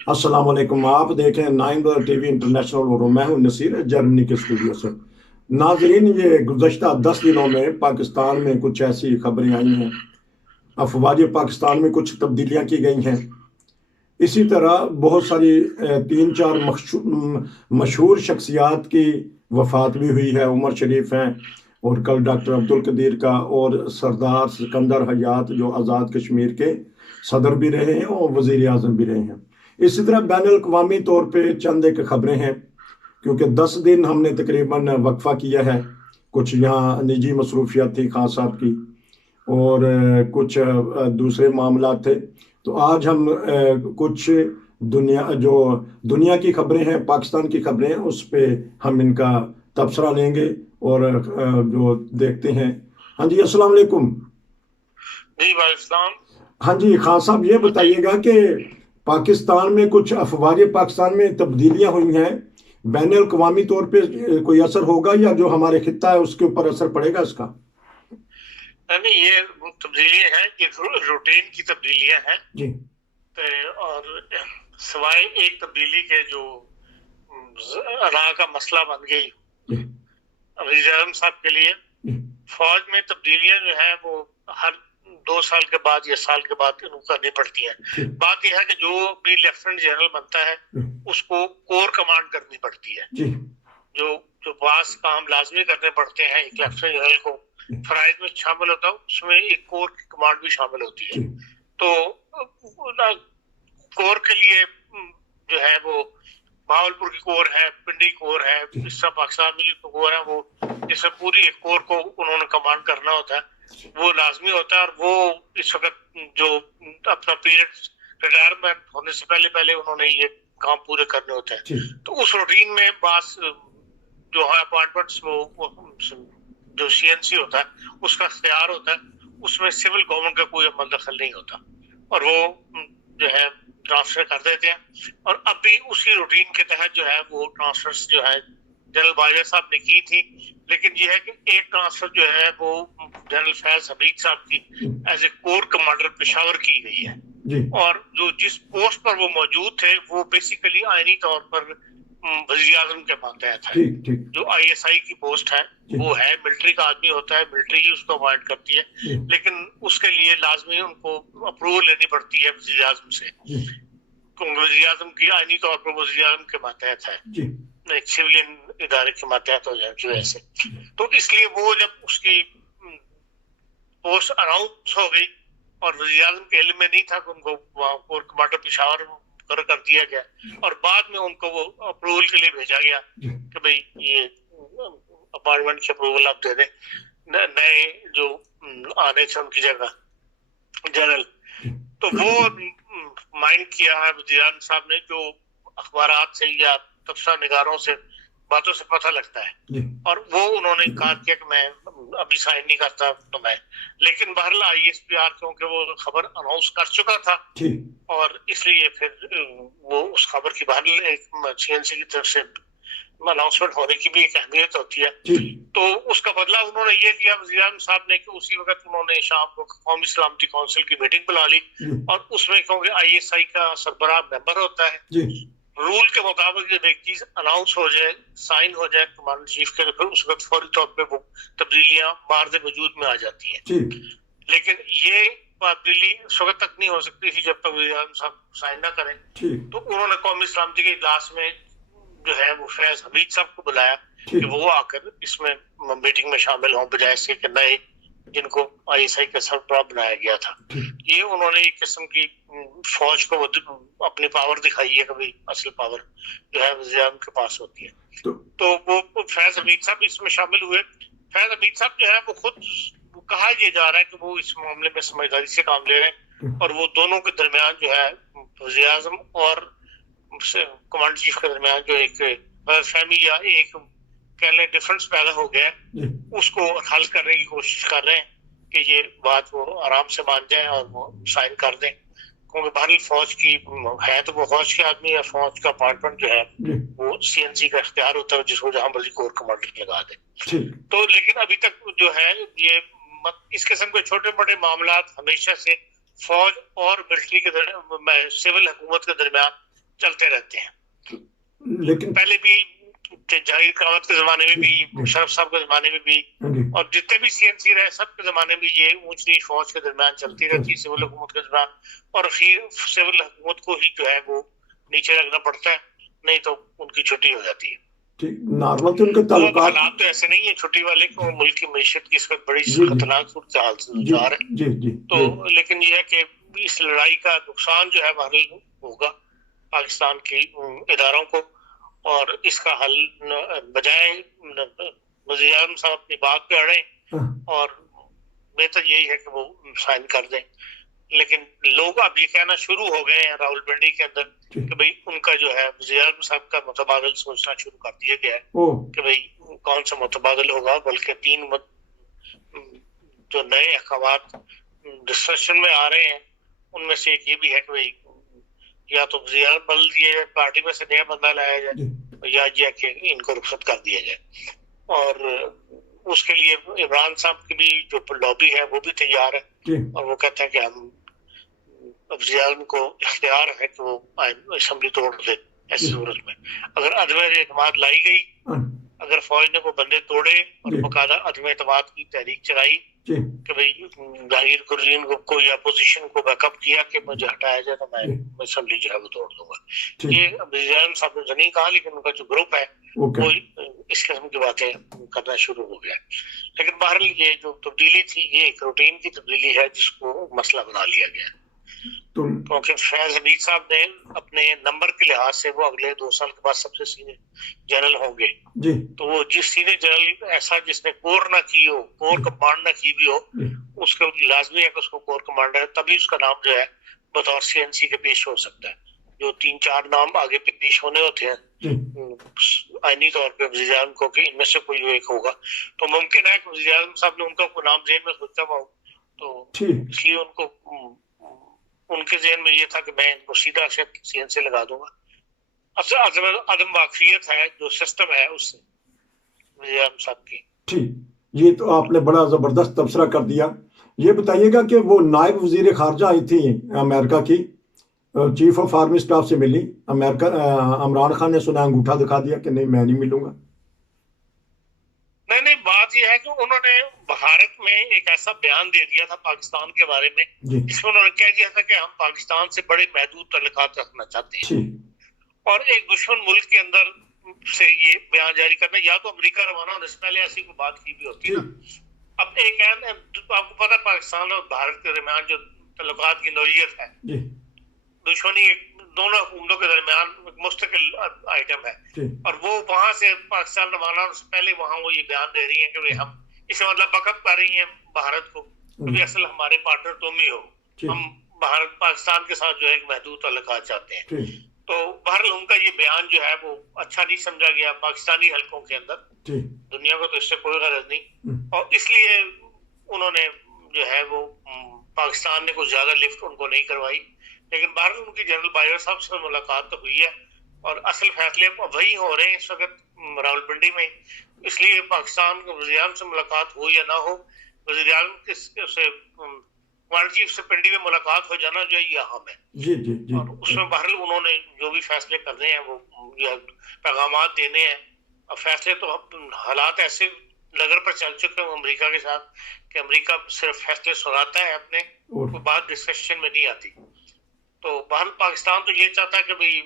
अस्सलाम वालेकुम। आप देखें नाइन टीवी इंटरनेशनल और मैं हूं नसीर जर्मनी के स्टूडियो से। नाजरीन, ये गुज़श्ता 10 दिनों में पाकिस्तान में कुछ ऐसी खबरें आई हैं, अफवाज पाकिस्तान में कुछ तब्दीलियां की गई हैं। इसी तरह बहुत सारी तीन चार मशहूर शख्सियात की वफात भी हुई है। उमर शरीफ हैं, और कल डॉक्टर अब्दुल कदीर का, और सरदार सिकंदर हयात जो आज़ाद कश्मीर के सदर भी रहे हैं और वज़ीर आज़म भी रहे हैं। इसी तरह बैन अवी तौर पर चंद एक खबरें हैं, क्योंकि 10 दिन हमने तकरीबन वक्फा किया है। कुछ यहाँ निजी मसरूफियात थी खान साहब की, और कुछ दूसरे मामला थे। तो आज हम कुछ दुनिया की खबरें हैं, पाकिस्तान की खबरें हैं, उस पे हम इनका तबसरा लेंगे और जो देखते हैं। हाँ जी, अस्सलाम वालेकुम। जी भाई इस्लाम। हाँ जी, खान साहब ये बताइएगा कि पाकिस्तान में कुछ अफवाज पाकिस्तान में तब्दीलियां हुई हैं, बैन अवी तौर पे कोई असर होगा, या जो हमारे खित्ता है उसके ऊपर असर पड़ेगा इसका? नहीं, ये तब्दीलियां हैं, ये रूटीन की तब्दीलियां हैं। जी। और सिवाय एक तब्दीली के जो अदा का मसला बन गई जी। वज़ीर आज़म साहब के लिए, जी। फौज में तब्दीलियां जो है वो हर 2 साल के बाद या साल के बाद इनको करनी पड़ती है। जी। बात यह है कि जो भी लेफ्टिनेंट जनरल बनता है उसको कोर कमांड करनी पड़ती है। जी। जो जो पास काम लाजमी करने पड़ते हैं एक लेफ्टिनेंट जनरल को, फराइज में शामिल होता है, उसमें एक कोर की कमांड भी शामिल होती है। तो कोर के लिए जो है वो भावलपुर की कोर है, पिंडी कोर है, इस तरह पाकिस्तान में जो कोर है वो जिससे पूरी एक कोर को उन्होंने कमांड करना होता है, वो लाजमी होता है। और वो इस वक्त जो अपना पीरियड रिटायरमेंट होने से पहले पहले उन्होंने ये काम पूरे करने होते हैं। तो उस रूटीन में बास जो है अपॉइंटमेंट्स वो जो सीएनसी होता है उसका इख्तियार होता है, उसमें सिविल गवर्नमेंट का कोई अमल दखल नहीं होता, और वो जो है ट्रांसफर कर देते हैं। और अब भी उसी रूटीन के तहत जो है वो ट्रांसफर जो है जनरल बाजवा साहब ने की थी। लेकिन ये है कि एक ट्रांसफर जो है वो जनरल फैज हमीद साहब की as a corps commander Peshawar की गई है, और जो जिस पोस्ट पर वो मौजूद थे वो बेसिकली आईनी तौर पर वज़ीर आज़म के मातहत है। जो आईएसआई की पोस्ट है वो है, मिलिट्री का आदमी होता है, मिलिट्री ही उसको अपॉइंट करती है, लेकिन उसके लिए लाजमी उनको अप्रूवल लेनी पड़ती है वज़ीर आज़म से, क्योंकि वज़ीर आज़म की आईनी तौर पर वज़ीर आज़म के मातहत है, एक सिविलियन इदारे के मातहत हो जाए जो ऐसे। तो इसलिए वो जब उसकी पोस्ट अनाउंस हो गई और वज़ीर आज़म के इल्म में नहीं था कि उनको कोर कमांडर पेशावर कर दिया गया, और बाद में उनको वो अप्रूवल के लिए भेजा गया कि भाई ये अपॉइंटमेंट की अप्रूवल आप दे दें नए जो आने थे उनकी जगह जनरल। तो वो माइंड किया है वज़ीर आज़म साहब ने, जो अखबारात से या तबसरा निगारों से बातों से पता लगता है, और वो उन्होंने कहा कि मैं अभी साइन नहीं करता तो मैं, लेकिन बहरहाल आईएसपीआर क्योंकि वो खबर अनाउंस कर चुका था और इसलिए फिर वो उस खबर की बहरहाल एक सीएनसी की तरफ से अनाउंसमेंट होने की भी एक अहमियत होती है। तो उसका बदला उन्होंने ये लिया वज़ीर आज़म साहब ने कि उसी वक्त उन्होंने शाम को कौमी सलामती काउंसिल की मीटिंग बुला ली, और उसमें क्योंकि आईएसआई का सरबराह मेंबर होता है, रूल के मुताबिक जब एक चीज अनाउंस हो जाए, साइन हो जाए कमांडर चीफ के, तो फिर उस वक्त फौरी तौर पे वो तब्दीलियां मार्द वजूद में आ जाती हैं। लेकिन ये तब्दीली उस वक्त तक नहीं हो सकती थी जब तक वज़ीर आज़म साहब साइन ना करें। तो उन्होंने कौमी सलामती के इजलास में जो है वो फैज हमीद साहब को बुलाया कि वो आकर इसमें मीटिंग में शामिल हों, बजाय से कि नए जिनको आईएसआई का सरबराह बनाया गया था। ये उन्होंने एक किस्म की फौज को अपनी पावर दिखाई है, कभी असल पावर जो है वज़ीर आज़म के पास होती है। तो वो फैज हमीद साहब इसमें शामिल हुए। फैज हमीद साहब जो है वो खुद कहा यह जा रहा है कि वो इस मामले में समझदारी से काम ले रहे हैं, और वो दोनों के दरमियान जो है वज़ीर आज़म और कमांडर चीफ के दरमियान जो एक फहमी या एक कह लें डिफरेंस पैदा हो गया, उसको हल करने की कोशिश कर रहे हैं कि ये बात वो आराम से मान जाए और वो साइन कर दें, क्योंकि बहरहाल फौज की है तो वो फौज के आदमी या फौज का अपार्टमेंट जो है वो सीएनसी का इख्तियार होता है, जिसको जहां मर्जी कोर कमांडर लगा दे। तो लेकिन अभी तक जो है ये इस किस्म के छोटे मोटे मामला हमेशा से फौज और मिलिट्री के सिविल हुकूमत के दरमियान चलते रहते हैं। लेकिन पहले भी जहांगीर कावत के जमाने में भी, मुशर्रफ साहब के जमाने में भी, और जितने भी सीएनसी रहे सब के जमाने में ये ऊंच नीच फौज के दरमियान चलती रहती है, सिविल हुकूमत के दरमियान, और फिर सिविल हुकूमत को ही जो है वो नीचे रखना पड़ता है, नहीं तो उनकी छुट्टी हो जाती है। नॉर्मल तो उनके ताल्लुकात, हालात तो ऐसे नहीं है छुट्टी वाले को, मुल्क की मैशत की इस वक्त बड़ी खतरनाक सूरत हाल से जा रहे हैं। तो लेकिन ये है कि इस लड़ाई का नुकसान जो है बहरहाल होगा पाकिस्तान के इदारों को, और इसका हल बजाय वज़ीर आज़म साहब अपनी बात पे अड़े, और बेहतर यही है कि वो साइन कर दें। लेकिन लोग अब ये कहना शुरू हो गए हैं रावलपिंडी के अंदर कि भाई उनका जो है वज़ीर आज़म साहब का मुतबादल सोचना शुरू कर दिया गया है कि भाई कौन सा मुतबादल होगा, बल्कि 3 जो नए अहकामात डिस्कशन में आ रहे हैं उनमें से एक ये भी है कि भाई या तो वज़ीर आज़म बदल दिया जाए, पार्टी में से नया बंदा लाया जाए, या ये कि इनको रुखसत कर दिया जाए। और उसके लिए इमरान साहब की भी जो लॉबी है वो भी तैयार है, और वो कहते हैं कि हम वज़ीर आज़म को इख्तियार है कि वो असेंबली तोड़ दे। ऐसी सूरत में अगर अदम एतमाद लाई गई, अगर फौज ने वो बंदे तोड़े और बकायदा अदम एतमाद की तहरीक चलाई कि भाई जाहिर गुरजीन को या अपोजिशन को बैकअप किया कि मुझे हटाया जाए तो मैं असेंबली जो है वो तोड़ दूंगा। ये वज़ीर आज़म साहब ने नहीं कहा, लेकिन उनका जो ग्रुप है वो इस किस्म की बातें करना शुरू हो गया। लेकिन बहरहाल ये जो तब्दीली थी ये एक रूटीन की तब्दीली है जिसको मसला बना लिया गया, क्योंकि फैज हमीद साहब ने अपने नंबर के लिहाज से वो अगले 2 साल के बाद सबसे सीनियर जनरल होंगे जी। तो वो जिस सीनियर जनरल ऐसा जिसने कोर ना की हो, कोर कमांड ना की भी हो, उसके लाजमी है कि उसको कोर कमांडर है, तभी उसका नाम जो है बतौर सीएनसी के पेश हो सकता है। जो 3-4 नाम आगे पे पेश होने होते हैं आईनी तौर पे वज़ीर आज़म को कि इनमें से कोई एक होगा, तो मुमकिन है कि वज़ीर आज़म साहब ने उनका कोई नाम जेहन में सोचा हुआ हो, तो इसलिए उनको उनके ज़हन में ये था कि मैं इनको सीधा सीएनसी लगा दूंगा। अदम वाकफियत है जो सिस्टम है उससे वज़ीर आज़म साहब की। ठीक, ये तो आपने बड़ा जबरदस्त तबसरा कर दिया। ये बताइएगा कि वो नायब वजीर खारजा आई थी अमेरिका की, चीफ ऑफ आर्मी स्टाफ से मिली अमेरिका, इमरान खान ने सुना अंगूठा दिखा दिया कि नहीं मैं नहीं मिलूंगा। नहीं, बात यह है कि उन्होंने भारत में एक ऐसा बयान दे दिया था पाकिस्तान के बारे में जिसमें उन्होंने कह दिया था कि हम पाकिस्तान से बड़े महदूद तल्लुकात रखना चाहते हैं, और एक दुश्मन मुल्क के अंदर से ये बयान जारी करना, या तो अमेरिका रवाना होने से पहले ऐसी कोई बात की भी होती है ना। अब एक आपको पता है पाकिस्तान और भारत के दरमियान जो तल्लुकात की नौइयत है, दुश्मनी दोनों हुकूमतों के दरमियान मुस्तकिल आइटम है, और वो वहां से पाकिस्तान रवाना होने से पहले वहां वो ये बयान दे रही है कि हम इसे मतलब बकअप कर रही हैं भारत को कि असल हमारे पार्टनर तुम ही हो, हम भारत पाकिस्तान के साथ जो है एक महदूद तल्लुकात चाहते हैं। तो बहरहाल उनका ये बयान जो है वो अच्छा नहीं समझा गया पाकिस्तानी हलकों के अंदर, दुनिया को तो इससे कोई गरज नहीं, और इसलिए उन्होंने जो है वो पाकिस्तान ने कुछ ज्यादा लिफ्ट उनको नहीं करवाई। लेकिन बहरहाल उनकी जनरल बाजवा साहब से मुलाकात तो हुई है, और असल फैसले वही हो रहे हैं इस वक्त रावलपिंडी में। इसलिए पाकिस्तान के वज़ीर आज़म से मुलाकात हो या ना हो, वज़ीर आज़म से कमांडर चीफ से पिंडी में मुलाकात हो जाना जो ये अहम है जी। और उसमें बहरहाल उन्होंने जो भी फैसले करने हैं वो पैगामात देने हैं। अब फैसले तो हालात ऐसे लगन पर चल चुके हैं अमेरिका के साथ कि अमेरिका सिर्फ फैसले सुनाता है अपने, कोई बात डिस्कशन में नहीं आती। तो बहरहाल पाकिस्तान तो ये चाहता है कि भाई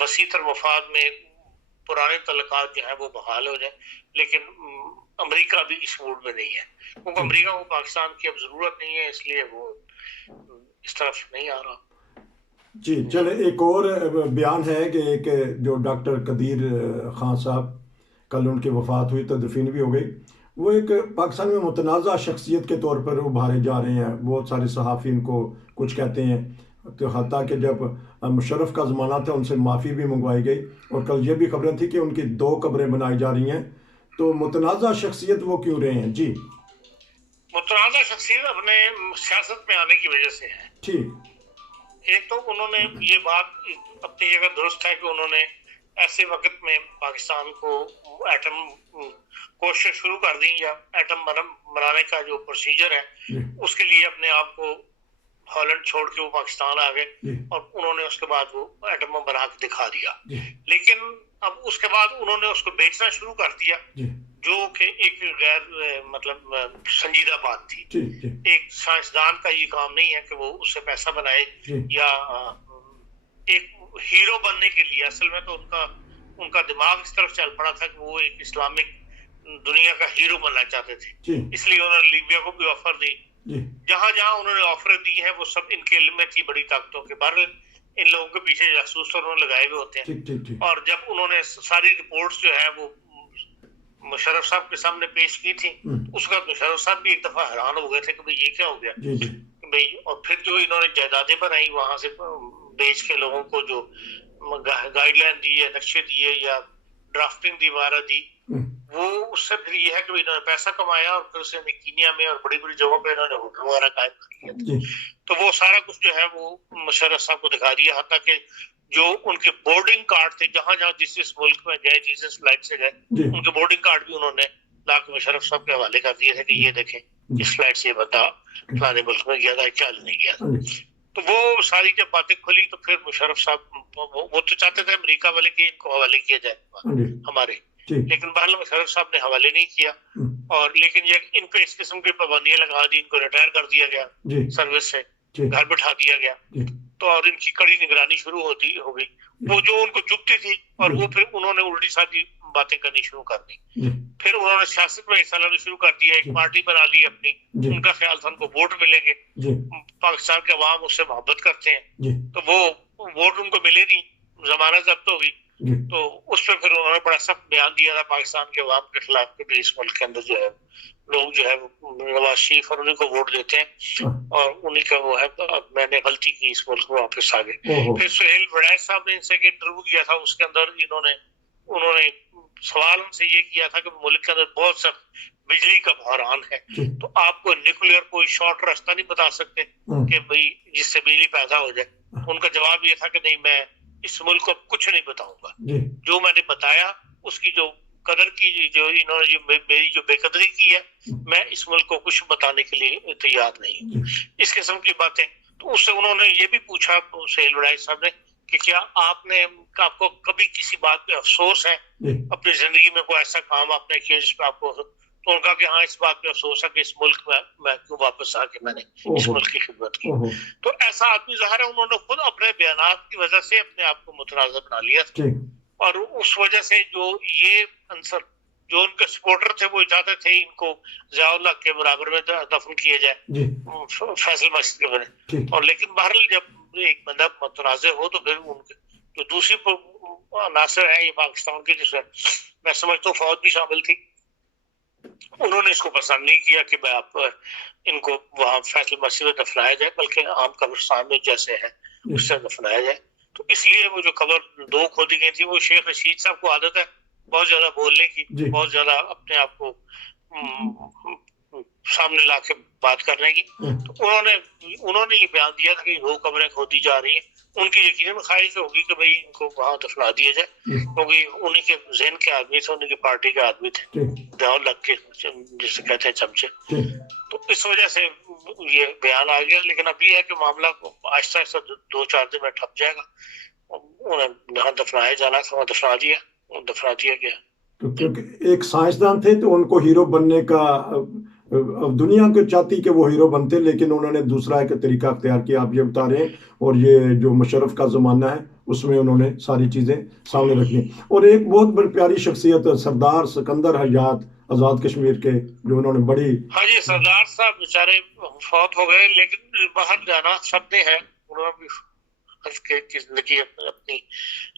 वसीतर मफाद में पुराने तल्लुकात जो है वो बहाल हो जाए, लेकिन अमेरिका भी इस मूड में नहीं है, क्योंकि अमेरिका को पाकिस्तान की अब जरूरत नहीं है, इसलिए वो इस तरफ नहीं आ रहा जी। चले, एक और बयान है कि एक जो डॉक्टर कदीर खान साहब कल उनकी वफात हुई तो दफीन भी हो गई, वो एक पाकिस्तान में मुतनाज़ा शख्सियत के तौर पर उभारे जा रहे हैं। बहुत सारे सहाफ़ी इनको कुछ कहते हैं, तो हत्ता कि जब मुशर्रफ का ज़माना था उनसे माफ़ी भी मंगवाई गई, और कल ये भी खबरें थी कि उनकी 2 कब्रें बनाई जा रही हैं। तो मुतनाज़ा शख्सियत वो क्यों रहे हैं जी? मुतनाज़ा शख्सियत अपने सियासत में आने की वजह से है। ठीक, एक तो उन्होंने ये बात अपनी जगह दुरुस्त है कि उन्होंने ऐसे वक्त में पाकिस्तान को एटम कोशिश शुरू कर दी, या एटम बनाने का जो प्रोसीजर है उसके लिए अपने आप को हॉलैंड छोड़ के वो पाकिस्तान आ गए जी और उन्होंने उसके बाद वो एटम बम बना के दिखा दिया। जी लेकिन अब उसके बाद उन्होंने उसको बेचना शुरू कर दिया, जी जो कि एक गैर मतलब संजीदा बात थी। जी जी एक साइंसदान का ये काम नहीं है कि वो उससे पैसा बनाए जी या एक हीरो बनने के लिए। असल में तो उनका दिमाग इस तरफ चल पड़ा था कि वो एक इस्लामिक दुनिया का हीरो बनना चाहते थे, जी इसलिए उन्होंने लीबिया को भी ऑफर दी। जी जहां जहां उन्होंने ऑफर दी है वो सब इनके इल्म में थी, बड़ी ताकतों के। बाहर इन लोगों के पीछे जासूस तो उन्होंने लगाए हुए होते हैं। ठीक ठीक ठीक और जब उन्होंने सारी रिपोर्ट्स जो है वो मुशर्रफ साहब के सामने पेश की थी, उसका मुशर्रफ साहब भी एक दफा हैरान हो गए थे कि भाई ये क्या हो गया जी जी भाई। और फिर जो इन्होंने जायदादें बनाई वहां से बेच के लोगों को, जो गाइडलाइन दी है, नक्शे दिए या ड्राफ्टिंग दी, इमारत दी, वो उससे फिर ये है कि इन्होंने पैसा कमाया और फिर उसे कीनिया में और बड़ी बड़ी जगहों पे इन्होंने होटल वगैरह कायम कर लिया। जी तो वो सारा कुछ जो है वो मुशर्रफ साहब को दिखा दिया, हत्ता कि जो उनके बोर्डिंग कार्ड थे, जहां जहां जिस मुल्क में गए, जिस फ्लाइट से गए, जी उनके बोर्डिंग कार्ड भी उन्होंने लाके मुशर्रफ साहब के हवाले कर दिए थे कि ये देखें इस फ्लाइट से ये बंदा फलाने मुल्क में गया था, क्या नहीं गया था। तो वो सारी जब बातें खुली तो फिर मुशर्रफ साहब वो तो चाहते थे अमेरिका वाले कि इनको हवाले किया जाए हमारे, लेकिन बहरहाल मुशर्रफ साहब ने हवाले नहीं किया। और लेकिन ये इन पे इस किस्म की पाबंदियां लगा दी, इनको रिटायर कर दिया गया सर्विस से, घर बिठा दिया गया। तो और इनकी कड़ी निगरानी शुरू हो गई, वो जो उनको चुभती थी, और वो फिर उन्होंने उल्टी सादी बातें करनी शुरू कर दी। फिर उन्होंने सियासत में हिस्सा लेना शुरू कर दिया, एक पार्टी बना ली अपनी। उनका ख्याल था उनको वोट मिलेंगे, पाकिस्तान के अवाम उससे मोहब्बत करते हैं, तो वो वोट उनको मिले नहीं, जमानत जब्त हो गई। तो उस पर फिर उन्होंने बड़ा सख्त बयान दिया था पाकिस्तान के अवाम के खिलाफ कि इस मुल्क के अंदर जो है लोग जो है नवाज शरीफ और उन्हीं को वोट देते हैं और उन्हीं का वो है, तो अब मैंने गलती की, इस मुल्क में वापस आ गए। फिर सुहेल वड़ैच साहब ने इनसे इंटरव्यू किया था, उसके अंदर उन्होंने सवाल उनसे ये किया था कि मुल्क के अंदर बहुत सख्त बिजली का बहरान है, तो आपको न्यूक्लियर कोई शॉर्ट रास्ता नहीं बता सकते कि भाई जिससे बिजली पैदा हो जाए। उनका जवाब ये था कि नहीं, मैं इस मुल्क को कुछ नहीं बताऊंगा, जो मैंने बताया उसकी जो कदर की, जो इन्होंने मेरी जो बेकदरी की है, मैं इस मुल्क को कुछ बताने के लिए तैयार नहीं हूँ, इस किस्म की बातें। तो उससे उन्होंने ये भी पूछा सुहेल वड़ैच साहब ने कि क्या आपको कभी किसी बात पे अफसोस है, अपनी जिंदगी में कोई ऐसा काम आपने किया जिसपे आपको, तो उनका कि हाँ, इस बात पे अफसोस है कि इस मुल्क में मैं क्यों वापस आके मैंने इस मुल्क की खिदमत की। तो ऐसा आदमी ज़ाहिर है उन्होंने खुद अपने बयानात की वजह से अपने आप को मुतनाज़ बना लिया था, और उस वजह से जो ये अंसर जो उनके सपोर्टर थे वो चाहते थे इनको ज़ियाउल्लाह के बराबर में दफन किया जाए फैसल मस्जिद के बने। और लेकिन बहरहाल जब एक बंदा मुतनाज़ हो तो फिर उनके जो दूसरी नासिर है ये पाकिस्तान के, जिसमें मैं समझता हूँ फौज भी शामिल थी, उन्होंने इसको पसंद नहीं किया कि मैं आप इनको वहाँ फैसल मस्जिद में दफनाया जाए, बल्कि आम कब्रिस्तान में जैसे है उससे दफनाया जाए। तो इसलिए वो जो कब्र 2 खोदी गई थी, वो शेख रशीद साहब को आदत है बहुत ज्यादा बोलने की, बहुत ज्यादा अपने आप को सामने ला के बात करने की। तो उन्होंने ये बयान दिया था कि 2 कब्रें खोदी जा रही हैं, उनकी यकीनन ख्वाहिश होगी कि भाई इनको वहां दफना दिया जाए, क्योंकि उन्हीं के ज़हन के आदमी थे, उन्हीं की पार्टी के आदमी थे, दाव लग के जिसे कहते हैं चमचे। तो इस वजह से ये बयान आ गया। लेकिन अब ये है कि मामला को आहिस्ता आहिस्ता 2-4 दिन में ठप जाएगा। उन्हें जहाँ दफनाया जाना था वहाँ दफना दिया गया। तो क्योंकि एक साइंसदान थे तो उनको हीरो बनने का, अब दुनिया को चाहती कि वो हीरो बनते, लेकिन उन्होंने दूसरा एक तरीका अख्तियार किया, आप ये बता रहे हैं। और ये जो मुशर्रफ का ज़माना है उसमें उन्होंने सारी चीज़ें सामने रखी। और एक बहुत बड़ी प्यारी शख्सियत सरदार सिकंदर हयात आज़ाद कश्मीर के, जो उन्होंने बड़ी, हाँ जी, सरदार साहब बेचारे फौत हो गए, लेकिन बाहर जाना सबने है, उन्होंने भी की जिंदगी अपनी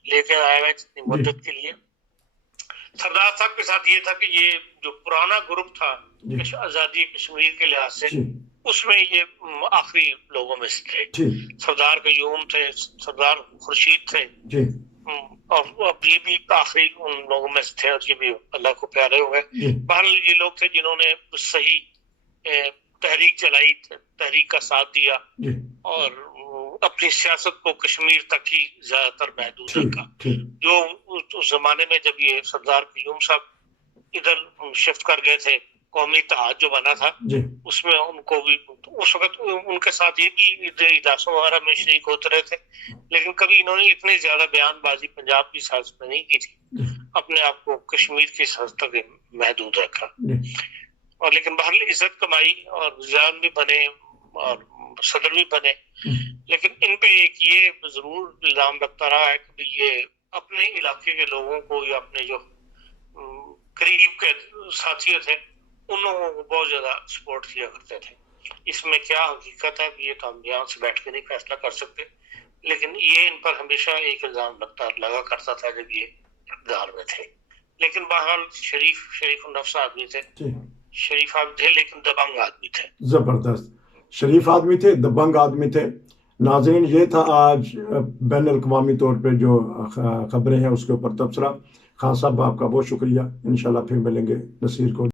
लेकर आए हुए जितनी मुद्दत के लिए। सरदार साहब के साथ ये था कि ये जो पुराना ग्रुप था आजादी कश्मीर के लिहाज से, उसमें ये आखिरी लोगों में से थे। सरदार कयूम थे, सरदार खुर्शीद थे, और अब ये भी आखिरी उन लोगों में से थे, और ये भी अल्लाह को प्यारे हो गए। बहरहाल ये लोग थे जिन्होंने सही तहरीक चलाई, तहरीक का साथ दिया, और अपनी सियासत को कश्मीर तक ही ज्यादातर महदूद रखा। जो उस जमाने में जब ये सरदार कयूम साहब इधर शिफ्ट कर गए थे قومی اتحاد جو بنا تھا جی اس میں ان کو بھی اس وقت ان کے ساتھ یہ بھی اداسوں وغیرہ میں شریک ہوتے رہے تھے، لیکن کبھی انہوں نے اتنی زیادہ بیان بازی پنجاب کی سازش میں نہیں کی تھی، جی اپنے آپ کو کشمیر کی سازش تک محدود رکھا، جی اور لیکن بہرحال عزت کمائی اور وزیران بھی بنے اور صدر بھی بنے، لیکن ان پہ ایک یہ ضرور الزام لگتا رہا ہے کہ یہ اپنے علاقے کے لوگوں کو یا اپنے جو قریب کے ساتھی تھے ان لوگوں کو بہت زیادہ سپورٹ کیا کرتے تھے۔ اس میں کیا حقیقت ہے یہ تو ہم یہاں سے بیٹھ کے نہیں فیصلہ کر سکتے، لیکن یہ ان پر ہمیشہ ایک الزام لگا کرتا تھا جب یہ اقتدار میں تھے۔ لیکن بہرحال شریف النفس آدمی تھے، جی شریف آدمی تھے لیکن دبنگ آدمی تھے۔ زبردست، شریف آدمی تھے، دبنگ آدمی تھے۔ ناظرین یہ تھا آج بین الاقوامی طور پہ جو خبریں ہیں اس کے اوپر تبصرہ۔ خان صاحب آپ کا بہت شکریہ، انشاءاللہ پھر ملیں گے نصیر کو